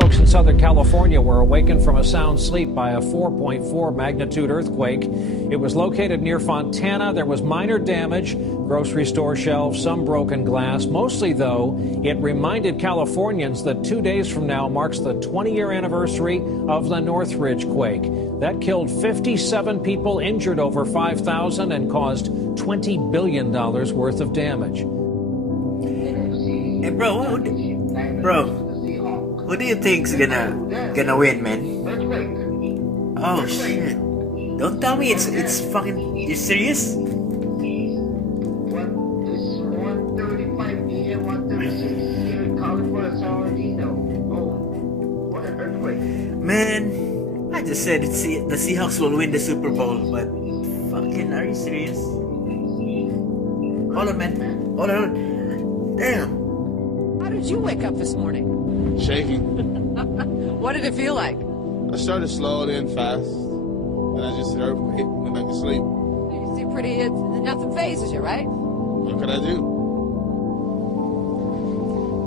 Folks in Southern California were awakened from a sound sleep by a 4.4 magnitude earthquake. It was located near Fontana. There was minor damage, grocery store shelves, some broken glass. Mostly, though, it reminded Californians that 2 days from now marks the 20-year anniversary of the Northridge quake. That killed 57 people, injured over 5,000, and caused $20 billion worth of damage. Hey, bro, who do you think's gonna win, man? Oh shit! Don't tell me it's fucking. You serious? Man, I just said the Seahawks will win the Super Bowl, but fucking, are you serious? Hold on, man. Hold on. Damn. How did you wake up this morning? Shaking. What did it feel like? I started slow, then fast, and I just went back to sleep. You seem pretty, nothing phases you, right? What could I do?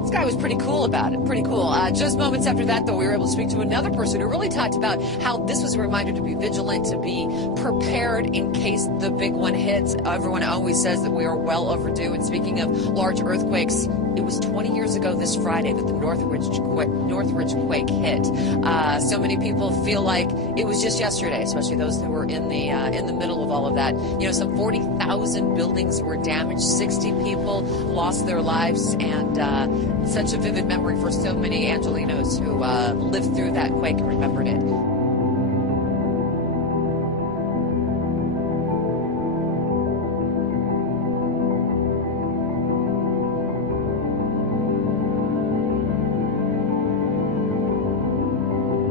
This guy was pretty cool about it, pretty cool. Just moments after that, though, we were able to speak to another person who really talked about how this was a reminder to be vigilant, to be prepared in case the big one hits. Everyone always says that we are well overdue. And speaking of large earthquakes, it was 20 years ago this Friday that the Northridge quake hit. So many people feel like it was just yesterday, especially those who were in the middle of all of that. You know, some 40,000 buildings were damaged, 60 people lost their lives, and such a vivid memory for so many Angelinos who lived through that quake and remembered it.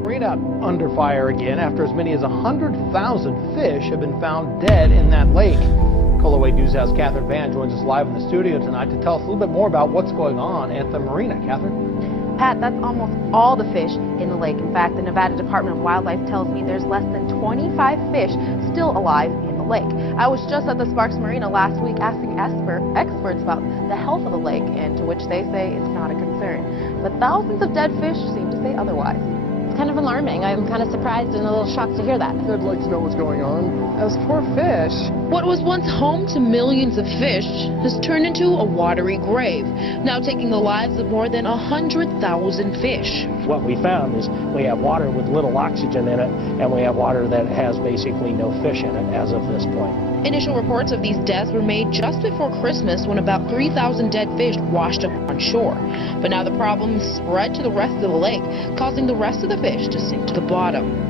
Marina under fire again after as many as 100,000 fish have been found dead in that lake. Coloway News House Catherine Van joins us live in the studio tonight to tell us a little bit more about what's going on at the marina. Catherine? Pat, that's almost all the fish in the lake. In fact, the Nevada Department of Wildlife tells me there's less than 25 fish still alive in the lake. I was just at the Sparks Marina last week asking experts about the health of the lake, and to which they say it's not a concern. But thousands of dead fish seem to say otherwise. Kind of alarming. I'm kind of surprised and a little shocked to hear that. I'd like to know what's going on. Those poor fish. What was once home to millions of fish has turned into a watery grave, now taking the lives of more than 100,000 fish. What we found is we have water with little oxygen in it, and we have water that has basically no fish in it as of this point. Initial reports of these deaths were made just before Christmas when about 3,000 dead fish washed up on shore. But now the problem spread to the rest of the lake, causing the rest of the fish to sink to the bottom.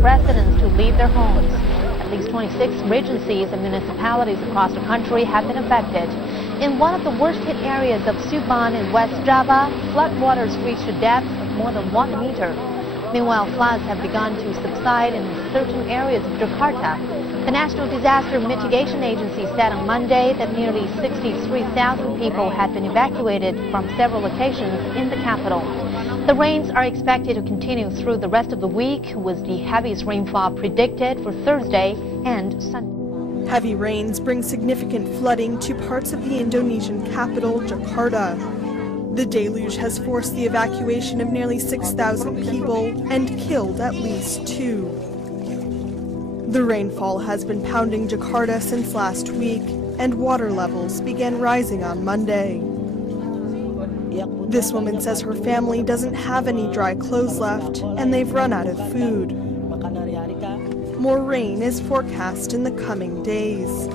residents to leave their homes. At least 26 regencies and municipalities across the country have been affected. In one of the worst-hit areas of Subang in West Java, floodwaters reached a depth of more than 1 meter. Meanwhile, floods have begun to subside in certain areas of Jakarta. The National Disaster Mitigation Agency said on Monday that nearly 63,000 people had been evacuated from several locations in the capital. The rains are expected to continue through the rest of the week, with the heaviest rainfall predicted for Thursday and Sunday. Heavy rains bring significant flooding to parts of the Indonesian capital, Jakarta. The deluge has forced the evacuation of nearly 6,000 people and killed at least 2. The rainfall has been pounding Jakarta since last week, and water levels began rising on Monday. This woman says her family doesn't have any dry clothes left, and they've run out of food. More rain is forecast in the coming days.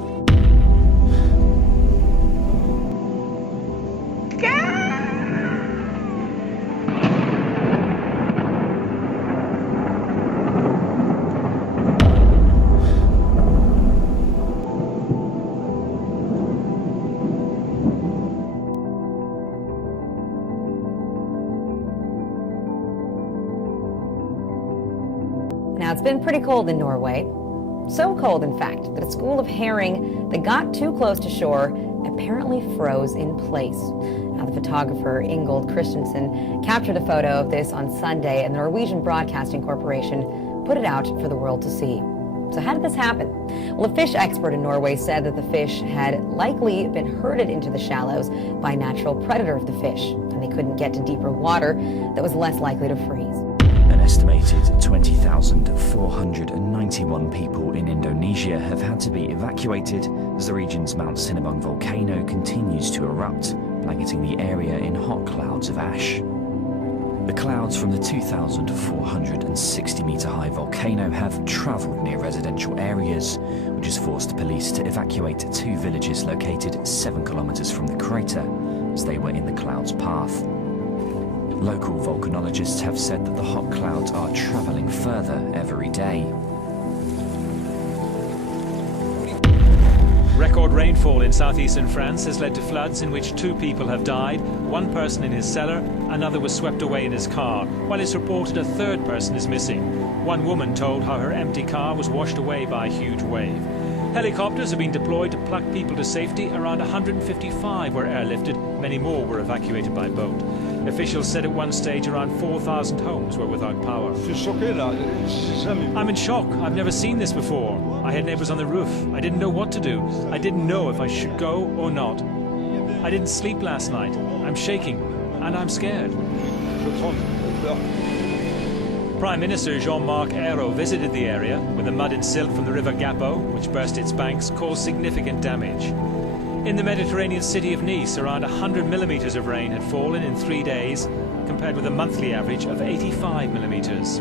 Now, it's been pretty cold in Norway. So cold, in fact, that a school of herring that got too close to shore apparently froze in place. Now, the photographer Ingold Christensen captured a photo of this on Sunday, and the Norwegian Broadcasting Corporation put it out for the world to see. So how did this happen? Well, a fish expert in Norway said that the fish had likely been herded into the shallows by a natural predator of the fish, and they couldn't get to deeper water that was less likely to freeze. An estimated 20,491 people in Indonesia have had to be evacuated as the region's Mount Sinabung volcano continues to erupt, blanketing the area in hot clouds of ash. The clouds from the 2,460-metre high volcano have travelled near residential areas, which has forced police to evacuate 2 villages located 7 kilometres from the crater, as they were in the cloud's path. Local volcanologists have said that the hot clouds are travelling further every day. Record rainfall in southeastern France has led to floods in which 2 people have died, 1 person in his cellar, another was swept away in his car, while it's reported a 3rd person is missing. 1 woman told how her empty car was washed away by a huge wave. Helicopters have been deployed to pluck people to safety. Around 155 were airlifted, many more were evacuated by boat. Officials said at one stage around 4,000 homes were without power. I'm in shock. I've never seen this before. I had neighbors on the roof. I didn't know what to do. I didn't know if I should go or not. I didn't sleep last night. I'm shaking and I'm scared. Prime Minister Jean-Marc Ayrault visited the area when the mud and silt from the river Gapo, which burst its banks, caused significant damage. In the Mediterranean city of Nice, around 100 millimetres of rain had fallen in 3 days, compared with a monthly average of 85 millimetres.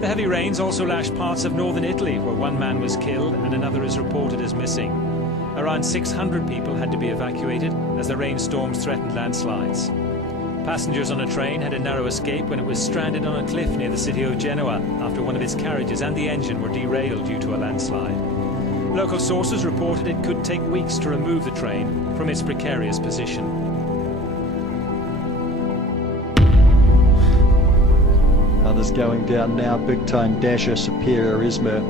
The heavy rains also lashed parts of northern Italy, where 1 man was killed and another is reported as missing. Around 600 people had to be evacuated as the rainstorms threatened landslides. Passengers on a train had a narrow escape when it was stranded on a cliff near the city of Genoa after one of its carriages and the engine were derailed due to a landslide. Local sources reported it could take weeks to remove the train from its precarious position. Others going down now, big time Dasher, Superior, Izmir.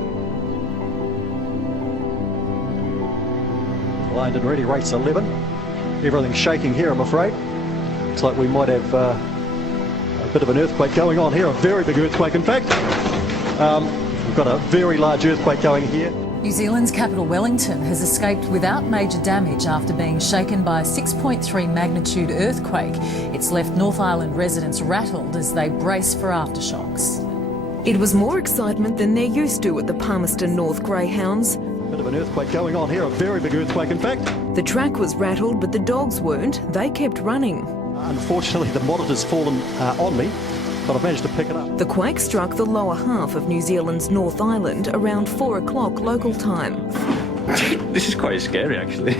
Lined and ready, race 11. Everything's shaking here, I'm afraid. Looks like we might have a bit of an earthquake going on here, a very big earthquake in fact. We've got a very large earthquake going here. New Zealand's capital Wellington has escaped without major damage after being shaken by a 6.3 magnitude earthquake. It's left North Island residents rattled as they brace for aftershocks. It was more excitement than they're used to at the Palmerston North Greyhounds. Bit of an earthquake going on here, a very big earthquake in fact. The track was rattled, but the dogs weren't. They kept running. Unfortunately, the monitor's fallen on me, but I've managed to pick it up. The quake struck the lower half of New Zealand's North Island around 4 o'clock local time. This is quite scary, actually.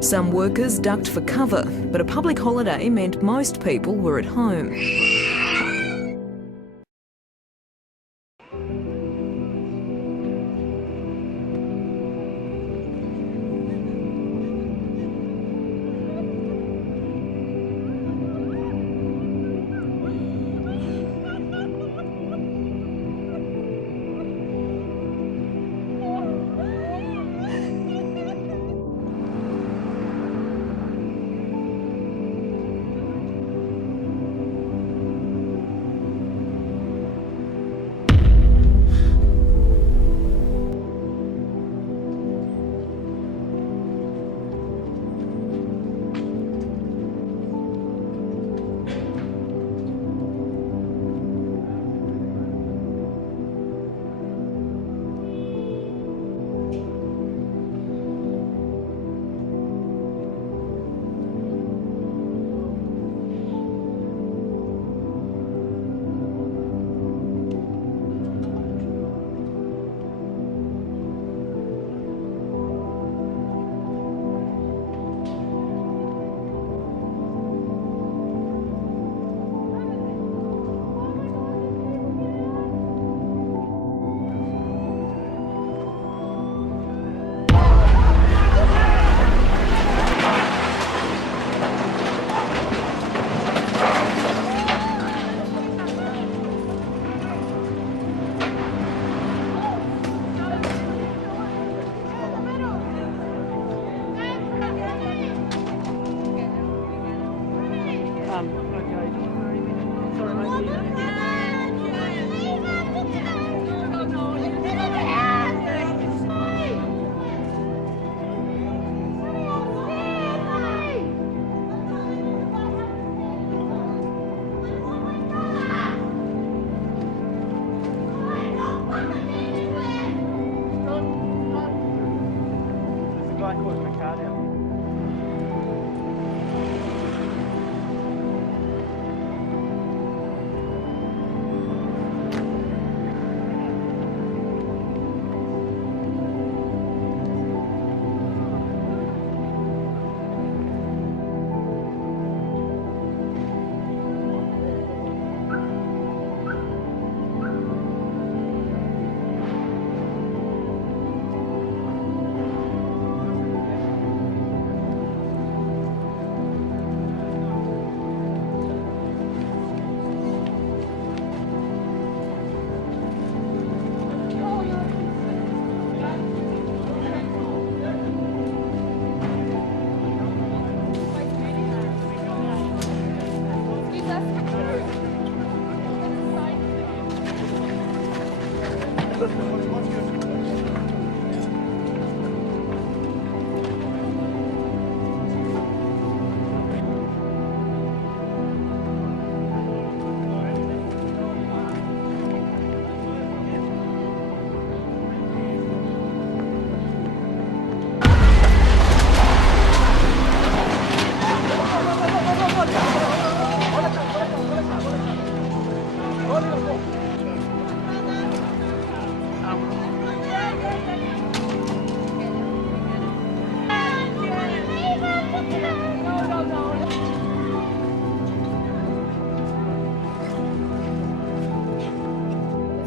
Some workers ducked for cover, but a public holiday meant most people were at home.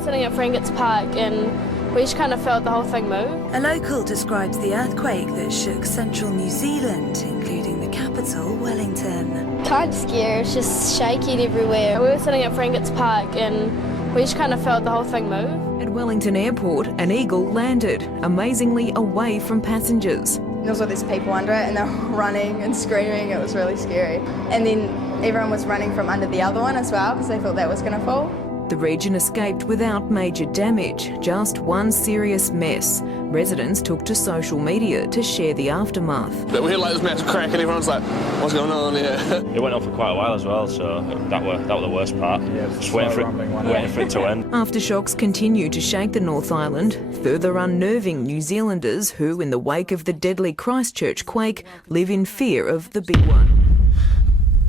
Sitting at Franget's Park and we just kind of felt the whole thing move. A local describes the earthquake that shook central New Zealand, including the capital, Wellington. Kind of scary, it's just shaking everywhere. We were sitting at Franget's Park and we just kind of felt the whole thing move. At Wellington Airport, an eagle landed, amazingly away from passengers. There was all these people under it and they were running and screaming. It was really scary. And then everyone was running from under the other one as well because they thought that was going to fall. The region escaped without major damage, just one serious mess. Residents took to social media to share the aftermath. We hear like this massive crack and everyone's like, what's going on here? It went on for quite a while as well, so that were the worst part. Yeah, just waiting for it to end. Aftershocks continue to shake the North Island, further unnerving New Zealanders who, in the wake of the deadly Christchurch quake, live in fear of the big one.